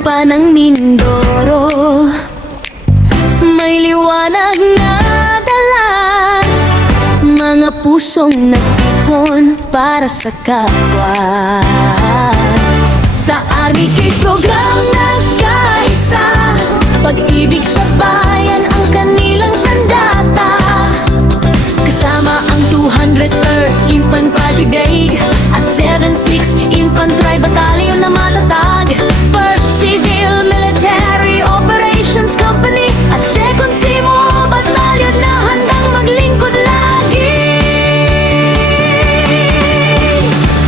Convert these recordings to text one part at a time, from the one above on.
lupa ng Mindoro. May liwanag na dala, mga pusong nagtipon para sa kapwa. Sa Army Kids Program nagkaisa, pag-ibig sa bayan ang kanilang sandata. Kasama ang 203rd Infantry Brigade at 76 Infantry Battalion na matatag, 1st Civil Military Operations Company at 2nd Simo Battalion na handang maglingkod lagi.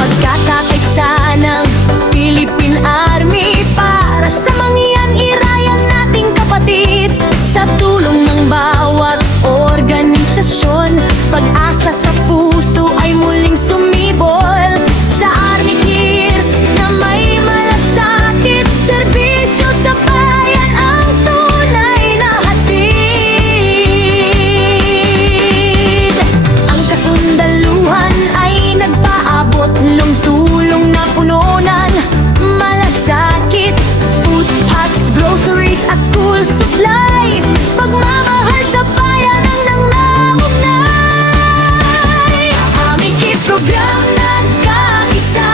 Pagkakaisa ng Philippine Army para sa mangyan irayan nating kapatid. Sa tulong ng bawat organisasyon, pag-asa sa puso ay muling sumibol. Sa Army Kids na may malasakit, serbisyo sa bayan ang tunay na hatid. Ang kasundaluhan ay nagpaabot ng tulong na puno ng malasakit, food packs, groceries at school supplies. Pagmamahal sa bayan ang nangunay. Army Kids Program nagkaisa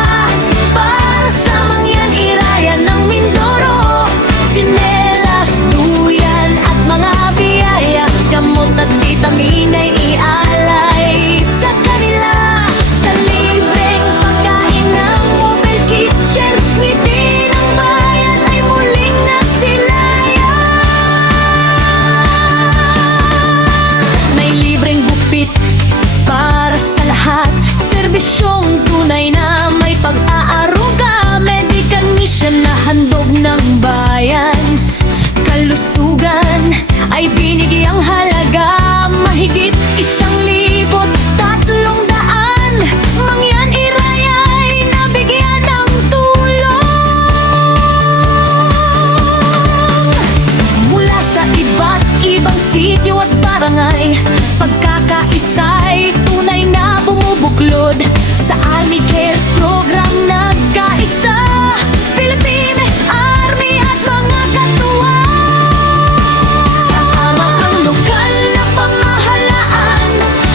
para sa mangyan irayan ng Mindoro. Sinelas, duyan at mga biyaya, gamot at vitamin ay ialay sa kanila. Sa libreng pagkain ng mobile kitchen, ngiti ng bayan ay muling nagsilaya. May libreng gupit para sa lahat, serbisyong tunay na may pag-aaruga, medical mission na handog ng bayan. Kalusugan ay binigyang halaga, mahigit 1,300 mangyan iraya ay nabigyan ng tulong. Mula sa iba't ibang sityo at barangay, pagkakaisa'y tunay na bumubuklod. Sa Army Kids Program nagkaisa, Philippine Army at mga katuwang. Sama ang lokal na pamahalaan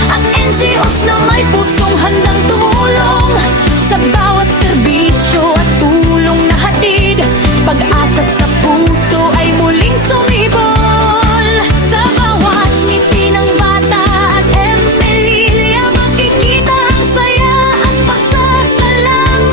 at NGOs na may pusong handang tumulong. Sa bawat serbisyo at tulong na hatid, pag-asa sa puso ay muling sumibol. Sa bawat ngiti ng bata at Emilya, makikita ang saya at pasasalamat.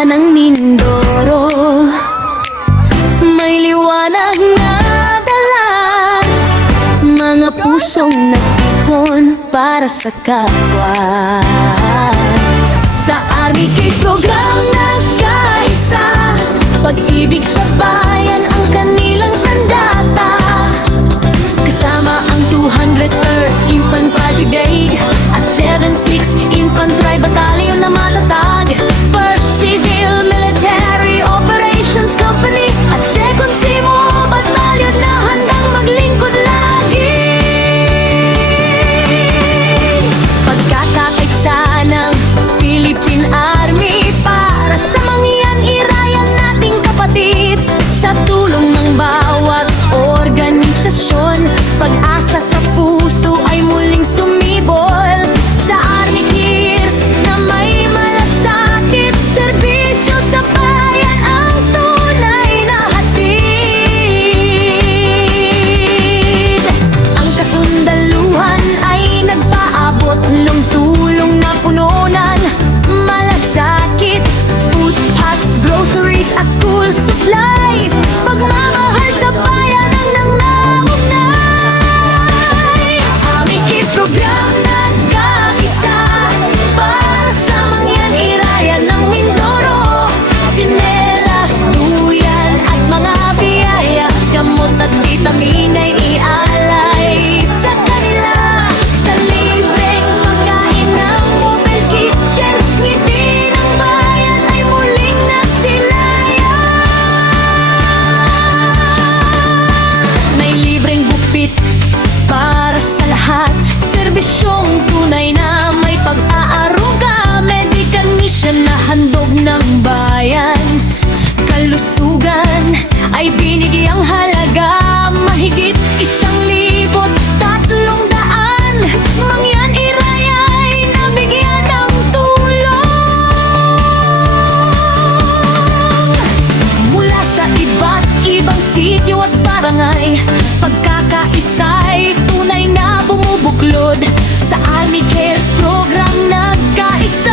ng Mindoro. May liwanag na dala, mga pusong nagtipon para sa kapwa. Sa Army Case Program nagkaisa, pag-ibig sa bayan ang kanilang sandata. Kasama ang 203rd Infantry Brigade at 76 Infantry Battalion na matatag, 1st Civil Military Operations Company at 2nd Simo Battalion na handang maglingkod lagi. Pagkakaisa ng Philippine Army para sa mangyan irayan nating kapatid. Sa tulong ng bawat organisasyon, pag-asa sa puso ay muling sumibol. Sa Army Cares na may malasakit, serbisyo sa bayan ang tunay na hatid. Ang kasundaluhan ay nagpaabot ng tulong na pununan, malasakit, food packs, groceries at school supplies. Pagmamahal sa bayan ang nangunay. Army Kids Program nagkaisa para sa mangyan irayan ng Mindoro. Sinelas, duyan at mga biyaya, gamot at vitamin ay ialay sa kanila. Sa libreng pagkain ng mobile kitchen, ngiti ng bayan ay muling nasilaya. May libreng gupit para sa lahat, serbisyong tunay na may pag-aaruga, medical mission na handog ng bayan. Kalusugan ay binigyang halaga, mahigit 1,300 mangyan iraya ay nabigyan ng tulong. Mula sa iba't ibang sityo at barangay, pagkakaisa'y tunay na bumubuklod. Sa Army Cares Program nagkaisa,